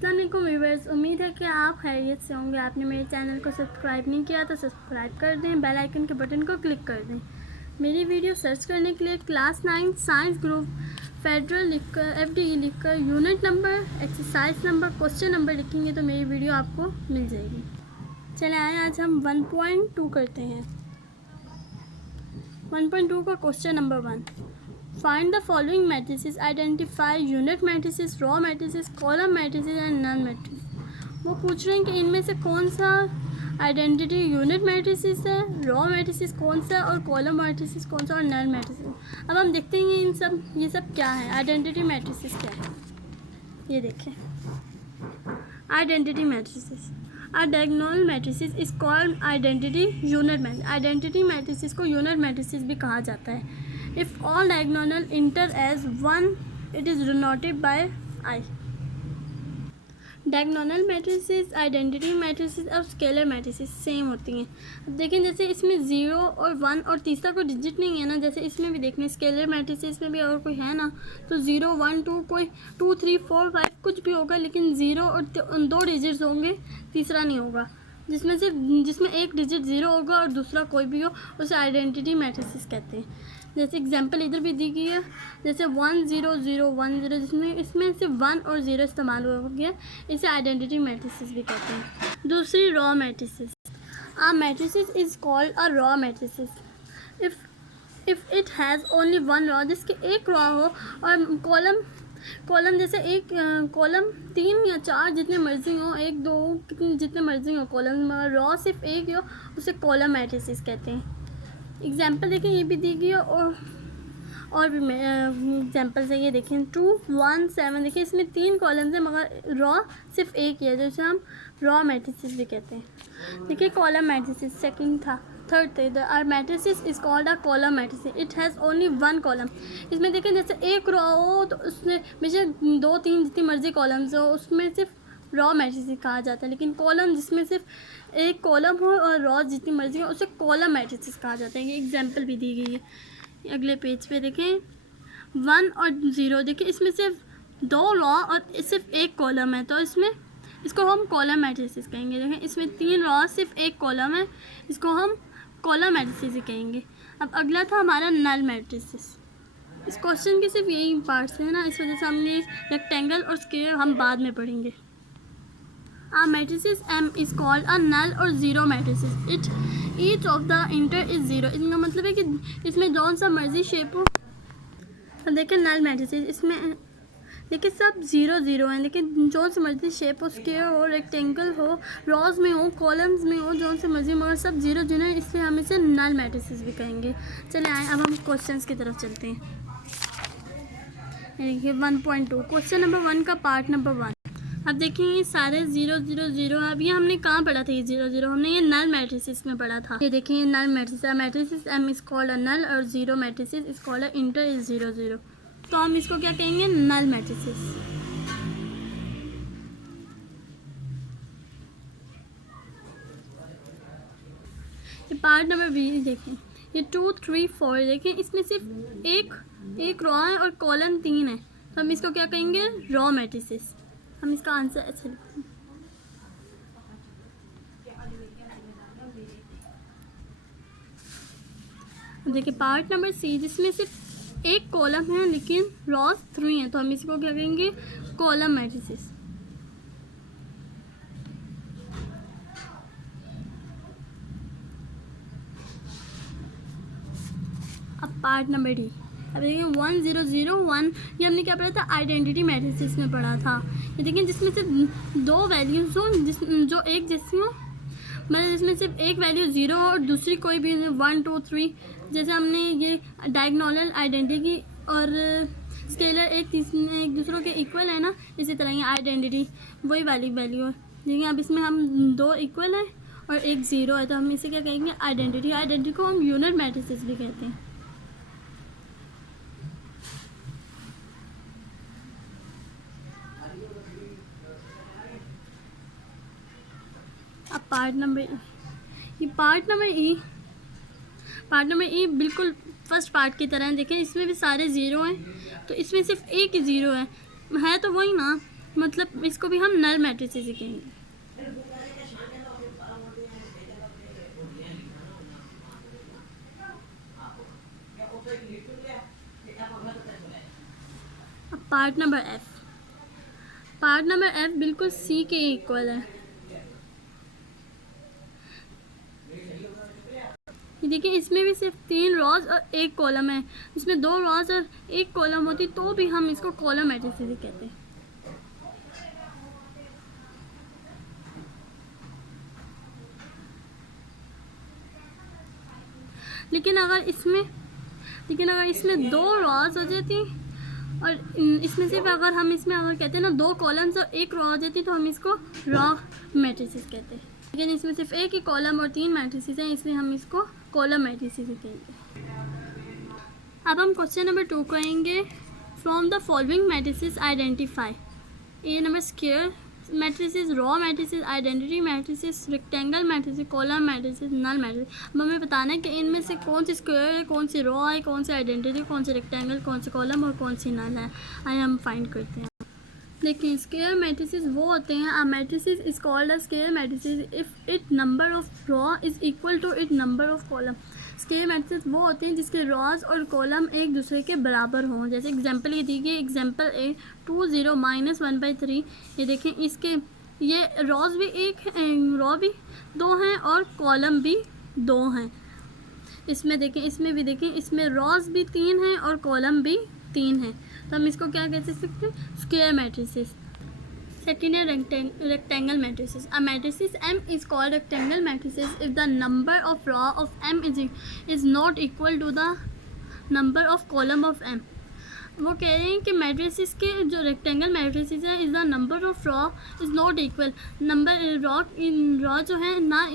अस्सलाम वालेकुम व्यूअर्स, उम्मीद है कि आप खैरियत से होंगे। आपने मेरे चैनल को सब्सक्राइब नहीं किया तो सब्सक्राइब कर दें, बेल आइकन के बटन को क्लिक कर दें। मेरी वीडियो सर्च करने के लिए क्लास 9 साइंस ग्रुप फेडरल लिखकर FDE लिखकर unit number, exercise number, question number लिखेंगे तो मेरी वीडियो आपको मिल जाएगी। चले आए, आज हम 1.2 करते हैं। 1.2 का question number 1, find the following matrices, identify unit matrices, row matrices, column matrices and null matrices. वो पूछ रहे हैं कि इनमें से कौन सा आइडेंटिटी यूनिट मैट्रिसेस है, रॉ मैट्रिसेस कौन सा, और कॉलम मैट्रिसेस कौन सा, और नल मैट्रिसेस। अब हम देखते हैं ये सब क्या है। आइडेंटिटी मैट्रिसेस क्या है, ये देखें। Identity matrices, A diagonal matrices is called identity unit matrix. Identity matrices को यूनिट मैट्रिसेस भी कहा जाता है। If all diagonal enter as 1, it is denoted by I. Diagonal matrices, identity matrices और स्केलर मैट्रिसेस सेम होती हैं। अब देखें, जैसे इसमें 0 और 1 और तीसरा कोई डिजिट नहीं है ना, जैसे इसमें भी देखने स्केलर मैट्रिसेस में भी अगर कोई है ना तो 0 1 2 कोई 2 3 4 5 कुछ भी होगा, लेकिन 0 और 2 डिजिट्स होंगे, तीसरा नहीं होगा। जिसमें एक डिजिट 0 होगा और दूसरा कोई भी हो, उसे आइडेंटिटी मैट्रिसेस कहते हैं। जैसे एग्जांपल इधर भी दी गई है, जैसे 1 0 0 1 0, जिसमें इसमें सिर्फ 1 और 0 इस्तेमाल हो गया, इसे आइडेंटिटी मैट्रिसेस भी कहते हैं। दूसरी row matrices, a matrices is called a row matrices if it has only one row, जिसके एक रॉ हो और कॉलम जैसे एक कॉलम 3 या 4 जितने मर्जी हो, 1 2 कितने जितने मर्जी हो कॉलम, रॉ सिर्फ एक हो, उसे कॉलम मैट्रिसेस कहते हैं। एग्जाम्पल देखें, ये भी दी गई है और भी एग्जाम्पल्स है। ये देखें 2 1 7, देखिए इसमें 3 कॉलम्स हैं मगर रॉ सिर्फ एक ही है, जैसे हम रॉ मैट्रिसेस भी कहते हैं। देखिए कॉलम मैट्रिसेस थर्ड थे, a matrices is called a column matrices, it has only 1 column. इसमें देखें जैसे एक रॉ हो तो उसमें बेशक 2 3 जितनी मर्जी कॉलम्स हो, उसमें सिर्फ रॉ मैट्रिसेस कहा जाता है। लेकिन कॉलम जिसमें सिर्फ एक कॉलम हो और रॉ जितनी मर्जी हो, उसे कॉलम मैट्रिसेस कहा जाता है। ये एग्जांपल भी दी गई है। अगले पेज पे देखें 1 और 0, देखिए इसमें सिर्फ 2 रॉ और सिर्फ एक कॉलम है, तो इसको हम कॉलम मैट्रिसेस कहेंगे। देखें इसमें 3 रॉ सिर्फ एक कॉलम है, इसको हम कॉलम मैट्रिसेस ही कहेंगे। अब अगला था हमारा नल मैट्रिसेस। इस क्वेश्चन के सिर्फ यही पार्ट्स हैं ना, इस वजह से हमने रेक्टेंगल और स्क्वायर हम बाद में पढ़ेंगे। A matrices M is called a null or zero matrices. Each of the inter is zero. इसका मतलब है कि इसमें जौन सा मर्जी शेप हो। अब देखिए नल मैट्रिसेस, इसमें देखिए सब 0 0 हैं, लेकिन जौन सा मर्जी शेप हो, स्क्वायर हो, रेक्टेंगल हो, रॉज में हो, कॉलम्स में हो, जौन सा मर्जी, मगर सब 0 0 हैं, इसलिए हम इसे नल मैट्रिसेस भी कहेंगे। चले आए, अब हम क्वेश्चंस की तरफ चलते हैं। देखिए 1.2 क्वेश्चन नंबर 1 का पार्ट नंबर 1। अब देखेंगे सारे 0 0 0। अब ये हमने कहाँ पढ़ा था, ये 0 0 हमने ये नल मैट्रिसेस में पढ़ा था। ये देखिए null matrices M is called a null or 0 matrices is called a inter is 0 0। तो हम इसको क्या कहेंगे, नल मैट्रिसेस। ये पार्ट नंबर B देखें, ये 2 3 4, देखें इसमें सिर्फ एक रॉ है और कॉलम 3 है, तो हम इसको क्या कहेंगे, रॉ मैट्रिसेस। हम इसका आंसर अच्छा लिखते हैं। देखिए पार्ट नंबर C, जिसमें सिर्फ एक कॉलम है लेकिन रॉस 3 है, तो हम इसको क्या कहेंगे, कॉलम मैट्रिसेस। अब पार्ट नंबर D। अब देखिए 1 0 0 1, ये हमने क्या पढ़ा था, आइडेंटिटी मैट्रिसेस में पढ़ा था। ये देखिए जिसमें सिर्फ 2 वैल्यूज़ हो, जो एक जैसी हो, मतलब जिसमें सिर्फ एक वैल्यू 0 और दूसरी कोई भी 1 2 3, जैसे हमने ये डायगोनल आइडेंटिटी और स्केलर एक दूसरों के इक्वल है ना, इसी तरह ये आइडेंटिटी वही वाली वैल्यू है। देखिए अब इसमें हम 2 इक्वल है और एक 0 है, तो हम इसे क्या कहेंगे, आइडेंटिटी को हम यूनिट मैट्रिसेस भी कहते हैं। अब पार्ट नंबर ई बिल्कुल फर्स्ट पार्ट की तरह है। देखें इसमें भी सारे 0 हैं, तो इसमें सिर्फ एक ही 0 है तो वही ना, मतलब इसको भी हम नल मैट्रिसेस ही कहेंगे। अब part number F, part number F बिल्कुल सी के इक्वल है। ये देखिए इसमें भी सिर्फ 3 रॉज और 1 कॉलम है। इसमें 2 रॉज और 1 कॉलम होती तो भी हम इसको कॉलम मैट्रिसेस ही कहते हैं। लेकिन अगर इसमें 2 रॉज हो जाती और इसमें सिर्फ अगर हम इसमें अगर कहते हैं ना 2 कॉलम्स और 1 रॉ हो जाती तो हम इसको रॉ मैट्रिसेस कहते हैं। लेकिन इसमें सिर्फ 1 ही कॉलम और 3 मैट्रिसेस हैं, इसलिए हम इसको कॉलम मैट्रिसेस ही कहेंगे। अब हम क्वेश्चन नंबर 2 करेंगे। From the following matrices identify. A number square matrices, row matrices, identity matrices, rectangle matrices, column matrices, null matrices. अब हमें बताना है कि इनमें से कौन सी स्क्वायर है, कौन सी रॉ है, कौन सी आइडेंटिटी, कौन सी रेक्टेंगल, कौन सी कॉलम और कौन सी नल है। आइए हम फाइंड करते हैं। देखिए स्क्वायर मैट्रिसेस वो होते हैं, a matrices is called a square matrices if it number of row is equal to it number of column. Square matrices वो होते हैं जिसके रॉज और कॉलम एक दूसरे के बराबर हों। जैसे एग्जांपल ये देखिए, एग्जांपल ए 2 0 -1/3। ये देखें इसके ये रॉज भी रॉ भी 2 हैं और कॉलम भी 2 हैं। इसमें देखें, इसमें भी देखें, इसमें रॉज भी 3 हैं और कॉलम भी 3 हैं। तो हम इसको क्या कह सकते हैं? Square matrices. सेकेंड है rectangle matrices. A matrices M is called rectangle matrices if the number of row of M is not equal to the number of column of M। वो कह रहे हैं कि मैट्रिसेस के जो रेक्टेंगल मैट्रिसेस हैं is the number of row is not equal, number row जो है ना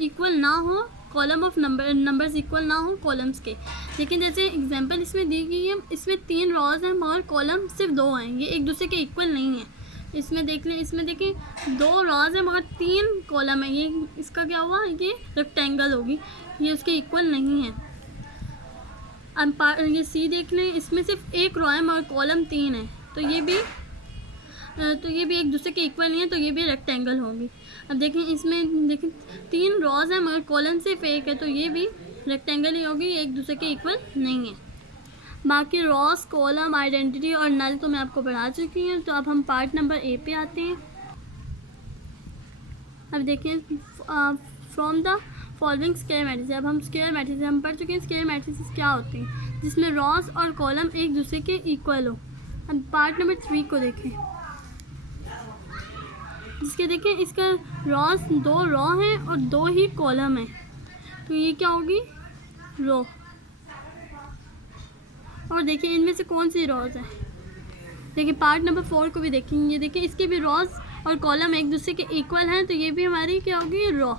इक्वल ना हो कॉलम ऑफ नंबर्स इक्वल ना हो कॉलम्स के। लेकिन जैसे एग्जांपल इसमें दी गई है, इसमें 3 रॉज हैं मगर कॉलम सिर्फ 2 हैं, ये एक दूसरे के इक्वल नहीं है। इसमें देख लें, इसमें देखें 2 रॉज हैं मगर 3 कॉलम है, ये इसका क्या हुआ? ये रेक्टेंगल होगी, ये उसके इक्वल नहीं है। अब ये सी देख लें, इसमें सिर्फ 1 रॉ है मगर कॉलम 3 है, तो ये भी एक दूसरे के इक्वल नहीं है, तो ये भी रेक्टेंगल होगी। अब देखें इसमें देखें 3 रॉज हैं मगर कॉलम सिर्फ 1 है, तो ये भी रेक्टेंगल ही होगी, एक दूसरे के इक्वल नहीं है। बाकी रॉस, कॉलम, आइडेंटिटी और नल तो मैं आपको पढ़ा चुकी हूँ। तो अब हम पार्ट नंबर ए पे आते हैं। अब देखिए from the following square matrices. अब हम स्क्वायर मैट्रिसेस हम पढ़ चुके हैं। स्क्वायर मैट्रिसेस क्या होते हैं? जिसमें रॉस और कॉलम एक दूसरे के इक्वल हो। अब पार्ट नंबर 3 को देखें, जिसके देखें इसका रॉस 2 रॉ हैं और 2 ही कॉलम हैं, तो ये क्या होगी? रो। और देखिए इनमें से कौन सी रॉज है? देखिए पार्ट नंबर 4 को भी देखेंगे। ये देखिए इसके भी रॉज और कॉलम एक दूसरे के इक्वल हैं, तो ये भी हमारी क्या होगी? रॉ।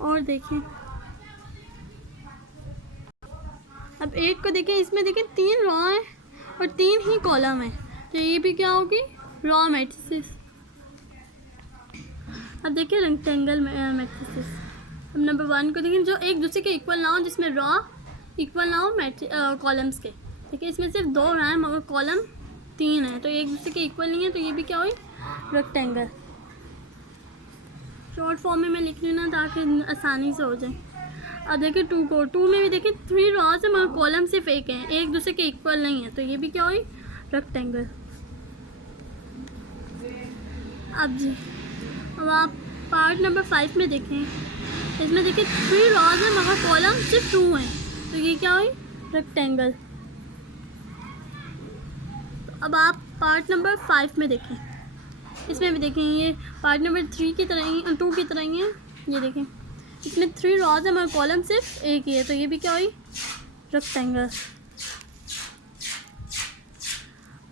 और देखिए अब 1 को देखें, इसमें देखें 3 रॉ हैं और 3 ही कॉलम हैं, तो ये भी क्या होगी? Raw matrices. अब देखिए रेक्टेंगल मैट्रिसेस। अब नंबर 1 को देखें, जो एक दूसरे के इक्वल ना हो, जिसमें रॉ इक्वल ना हो कॉलम्स के। देखिए इसमें सिर्फ 2 रॉ हैं मगर कॉलम 3 है, तो एक दूसरे के इक्वल नहीं है, तो ये भी क्या हुई? रेक्टेंगल। शॉर्ट फॉर्म में मैं लिख रही हूँ ना ताकि आसानी से हो जाए। अब देखिए 2 को, 2 में भी देखिए 3 रॉज है मगर कॉलम सिर्फ 1 है, एक दूसरे के इक्वल नहीं है, तो ये भी क्या हुई? रेक्टेंगल। अब आप पार्ट नंबर 5 में देखें, इसमें देखिए 3 रॉज है मगर कॉलम सिर्फ 2 हैं, तो ये क्या हुई? रेक्टेंगल। तो अब आप पार्ट नंबर 5 में देखें, इसमें भी देखें ये पार्ट नंबर 3 की तरह ही 2 की तरह ही है। ये देखें इसमें 3 रॉज है मगर कॉलम सिर्फ 1 ही है, तो ये भी क्या हुई? रेक्टेंगल।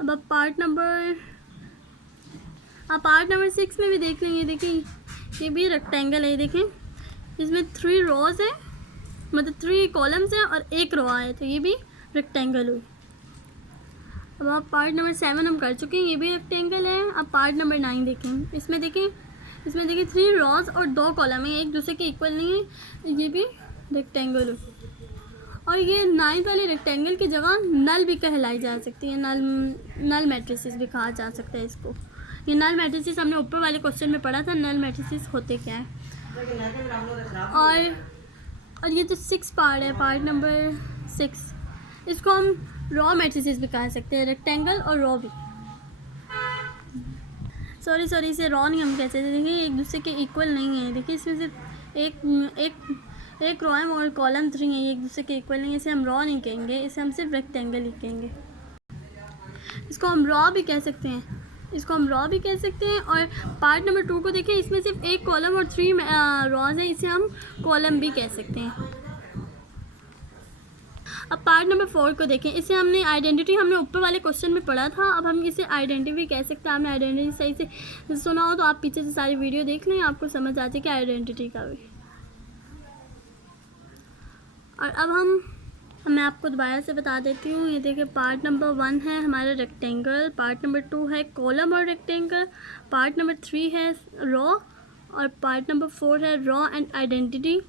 अब आप पार्ट नंबर 6 में भी देख लेंगे। देखिए ये भी रेक्टेंगल है। देखें इसमें 3 रॉज है, मतलब 3 कॉलम्स हैं और 1 रॉ है, तो ये भी रेक्टेंगल हुई। अब आप पार्ट नंबर 7 हम कर चुके हैं, ये भी रेक्टेंगल है। अब पार्ट नंबर 9 देखें, इसमें देखें 3 रॉज और 2 कॉलम हैं, एक दूसरे के इक्वल नहीं है, ये भी रेक्टेंगल हुई। और ये 9 वाले रेक्टेंगल की जगह नल भी कहलाई जा सकती है, नल मैट्रिसेस भी कहा जा सकता है इसको। ये नल मैट्रिसेस हमने ऊपर वाले क्वेश्चन में पढ़ा था, नल मैट्रिसेस होते क्या है। और ये जो 6 पार्ट है, पार्ट नंबर 6, इसको हम रॉ मैट्रिसेस भी कह सकते हैं, रेक्टेंगल और रॉ भी। सॉरी इसे रॉ नहीं हम कह सकते, देखिए एक दूसरे के इक्वल नहीं है। देखिए इसमें सिर्फ एक रॉ है और कॉलम 3 है, ये एक दूसरे के इक्वल नहीं है, इसे हम रॉ नहीं कहेंगे, इसे हम सिर्फ रेक्टेंगल ही कहेंगे। इसको हम रॉ भी कह सकते हैं, और पार्ट नंबर 2 को देखिए, इसमें सिर्फ एक कॉलम और 3 रॉज हैं, इसे हम कॉलम भी कह सकते हैं। अब पार्ट नंबर 4 को देखें, इसे हमने आइडेंटिटी हमने ऊपर वाले क्वेश्चन में पढ़ा था, अब हम इसे आइडेंटिटी भी कह सकते हैं। आपने आइडेंटिटी सही से सुना हो तो आप पीछे से सारी वीडियो देख लें, आपको समझ आ जाए कि आइडेंटिटी का भी। और अब मैं आपको दोबारा से बता देती हूँ। ये देखिए पार्ट नंबर 1 है हमारा रेक्टेंगल, पार्ट नंबर 2 है कॉलम और रेक्टेंगल, पार्ट नंबर 3 है रॉ, और पार्ट नंबर 4 है रॉ एंड आइडेंटिटी,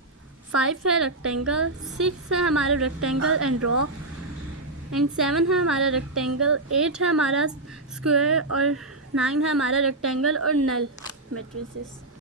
5 है रेक्टेंगल, 6 है हमारा रेक्टेंगल एंड रॉ, एंड 7 है हमारा रेक्टेंगल, 8 है हमारा स्क्वायर, और 9 है हमारा रेक्टेंगल और नल मैट्रिसेस।